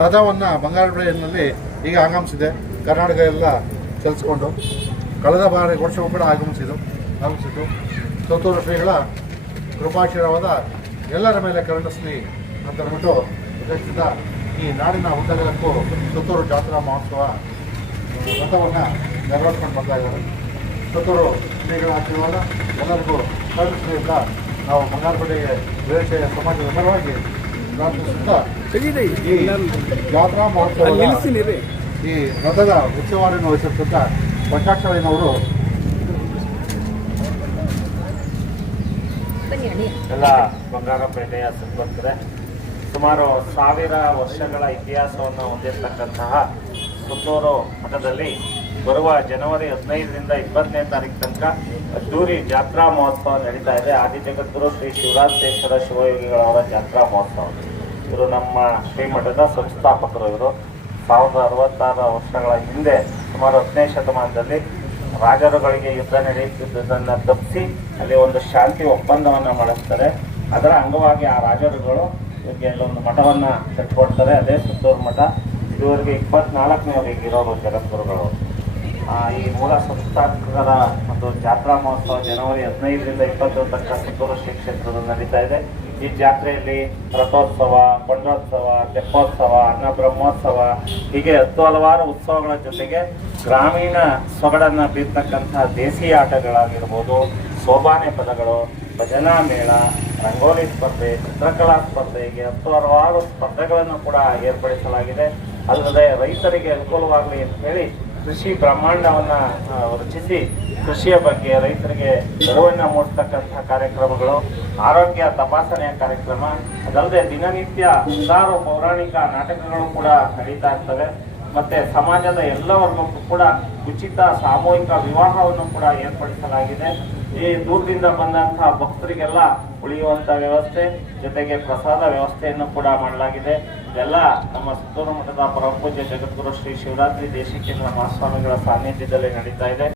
ರಥವನ್ನು ಬಂಗಾರಪೇಟೆಯಲ್ಲಿ ಈಗ ಆಗಮಿಸಿದೆ. ಕರ್ನಾಟಕ ಎಲ್ಲ ಚಲಿಸ್ಕೊಂಡು ಕಳೆದ ಬಾರಿ ವರ್ಷವೂ ಕೂಡ ಆಗಮಿಸಿತು. ಸುತ್ತೂರು ಶ್ರೀಗಳ ಕೃಪಾಶೀರ್ವಾದ ಎಲ್ಲರ ಮೇಲೆ ಕರುಣಿಸಲಿ ಅಂತ ಅಂದ್ಬಿಟ್ಟು ಉದ್ದೇಶಿಸಿದ ಈ ನಾಡಿನ ಉದ್ದಗಲಕ್ಕೂ ಸುತ್ತೂರು ಜಾತ್ರಾ ಮಹೋತ್ಸವ ರಥವನ್ನು ನೆರವೇರಿಸ್ಕೊಂಡು ಬರ್ತಾ ಇದ್ದಾರೆ. ಸುತ್ತೂರು ಶ್ರೀಗಳ ಆಶೀರ್ವಾದ ಎಲ್ಲರಿಗೂ ಕರುಣಿಸಲಿ ಅಂತ ನಾವು ಬಂಗಾರಪೇಟೆಗೆ ವೀರಶೈವ ಸಮಾಜದ ಪರವಾಗಿ ಪ್ರಾರ್ಥಿಸುತ್ತಾ ಈ ಜಾತ್ರಾ ಮಹೋತ್ಸವ ಈ ರಥದ ಉತ್ಸವವನ್ನು ವಹಿಸಿರ್ತಕ್ಕ ಪಂಚಾಕ್ಷರಯ್ಯನವರು ಎಲ್ಲ ಬಂಗಾರಪೇಟೆಯ ಸುತ್ತಮುತ್ತಲೇ ಸುಮಾರು 1000 ವರ್ಷಗಳ ಇತಿಹಾಸವನ್ನು ಹೊಂದಿರತಕ್ಕಂತಹ ಸುತ್ತೂರು ಮಠದಲ್ಲಿ ಬರುವ ಜನವರಿ 15ರಿಂದ 20ನೇ ತಾರೀಕು ತನಕ ಅದ್ದೂರಿ ಜಾತ್ರಾ ಮಹೋತ್ಸವ ನಡೀತಾ ಇದೆ. ಆದಿಜಗದ್ಗುರು ಶ್ರೀ ಶಿವರಾಜೇಶ್ವರ ಶಿವಯೋಗಿಗಳವರ ಜಾತ್ರಾ ಮಹೋತ್ಸವ. ಇವರು ನಮ್ಮ ಶ್ರೀಮಠದ ಸಂಸ್ಥಾಪಕರು. ಇವರು 1066 ವರ್ಷಗಳ ಹಿಂದೆ ಸುಮಾರು 10ನೇ ಶತಮಾನದಲ್ಲಿ ರಾಜರುಗಳಿಗೆ ಯುದ್ಧ ನಡೆಯುತ್ತಿದ್ದುದನ್ನು ತಪ್ಪಿಸಿ ಅಲ್ಲಿ ಒಂದು ಶಾಂತಿ ಒಪ್ಪಂದವನ್ನು ಮಾಡಿಸ್ತಾರೆ. ಅದರ ಅಂಗವಾಗಿ ಆ ರಾಜರುಗಳು ಇವರಿಗೆ ಇಲ್ಲೊಂದು ಮಠವನ್ನು ಕಟ್ಟಿಕೊಡ್ತಾರೆ. ಅದೇ ಸುತ್ತೂರು ಮಠ. ಇದುವರೆಗೆ 24ನೇವರೆಗೆ ಇರೋರು ಜಗದ್ಗುರುಗಳು. ಈ ಮೂಲ ಸಂಸ್ಥಾಪಕರ ಒಂದು ಜಾತ್ರಾ ಮಹೋತ್ಸವ ಜನವರಿ 15ರಿಂದ 20 ತನಕ ಸುತ್ತೂರು ಶ್ರೀ ಕ್ಷೇತ್ರದಲ್ಲಿ ನಡೀತಾ ಇದೆ. ಈ ಜಾತ್ರೆಯಲ್ಲಿ ರಥೋತ್ಸವ, ಕೊಂಡೋತ್ಸವ, ತೆಪ್ಪೋತ್ಸವ, ಅನ್ನಬ್ರಹ್ಮೋತ್ಸವ ಹೀಗೆ 10 ಹಲವಾರು ಉತ್ಸವಗಳ ಜೊತೆಗೆ ಗ್ರಾಮೀಣ ಸೊಗಡನ್ನು ಬೀರ್ತಕ್ಕಂತಹ ದೇಸಿ ಆಟಗಳಾಗಿರ್ಬೋದು, ಸೋಬಾನೆ ಪದಗಳು, ಭಜನಾ ಮೇಳ, ರಂಗೋಲಿ ಸ್ಪರ್ಧೆ, ಚಿತ್ರಕಲಾ ಸ್ಪರ್ಧೆ ಹೀಗೆ 10 ಹಲವಾರು ಸ್ಪರ್ಧೆಗಳನ್ನು ಕೂಡ ಏರ್ಪಡಿಸಲಾಗಿದೆ. ಅಲ್ಲದೆ ರೈತರಿಗೆ ಅನುಕೂಲವಾಗಲಿ ಅಂತ ಹೇಳಿ ಕೃಷಿ ಬ್ರಹ್ಮಾಂಡವನ್ನು ರಚಿಸಿ ಕೃಷಿಯ ಬಗ್ಗೆ ರೈತರಿಗೆ ಅರಿವನ್ನು ಮೂಡಿಸ್ತಕ್ಕಂಥ ಕಾರ್ಯಕ್ರಮಗಳು, ಆರೋಗ್ಯ ತಪಾಸಣೆಯ ಕಾರ್ಯಕ್ರಮ, ಅದಲ್ಲದೆ ದಿನನಿತ್ಯ ಹಲವಾರು ಪೌರಾಣಿಕ ನಾಟಕಗಳು ಕೂಡ ನಡೀತಾ ಇರ್ತವೆ. ಮತ್ತೆ ಸಮಾಜದ ಎಲ್ಲ ವರ್ಗಕ್ಕೂ ಕೂಡ ಉಚಿತ ಸಾಮೂಹಿಕ ವಿವಾಹವನ್ನು ಕೂಡ ಏರ್ಪಡಿಸಲಾಗಿದೆ. ಈ ದೂರದಿಂದ ಬಂದಂತಹ ಭಕ್ತರಿಗೆಲ್ಲ ಉಳಿಯುವಂಥ ವ್ಯವಸ್ಥೆ ಜೊತೆಗೆ ಪ್ರಸಾದ ವ್ಯವಸ್ಥೆಯನ್ನು ಕೂಡ ಮಾಡಲಾಗಿದೆ. ಇದೆಲ್ಲ ನಮ್ಮ ಸುತ್ತೂರು ಮಠದ ಪರಮಪೂಜ್ಯ ಜಗದ್ಗುರು ಶ್ರೀ ಶಿವರಾತ್ರಿ ದೇಶಿಕೇಂದ್ರ ಮಹಾಸ್ವಾಮಿಗಳ ಸಾನ್ನಿಧ್ಯದಲ್ಲಿ ನಡೀತಾ ಇದೆ.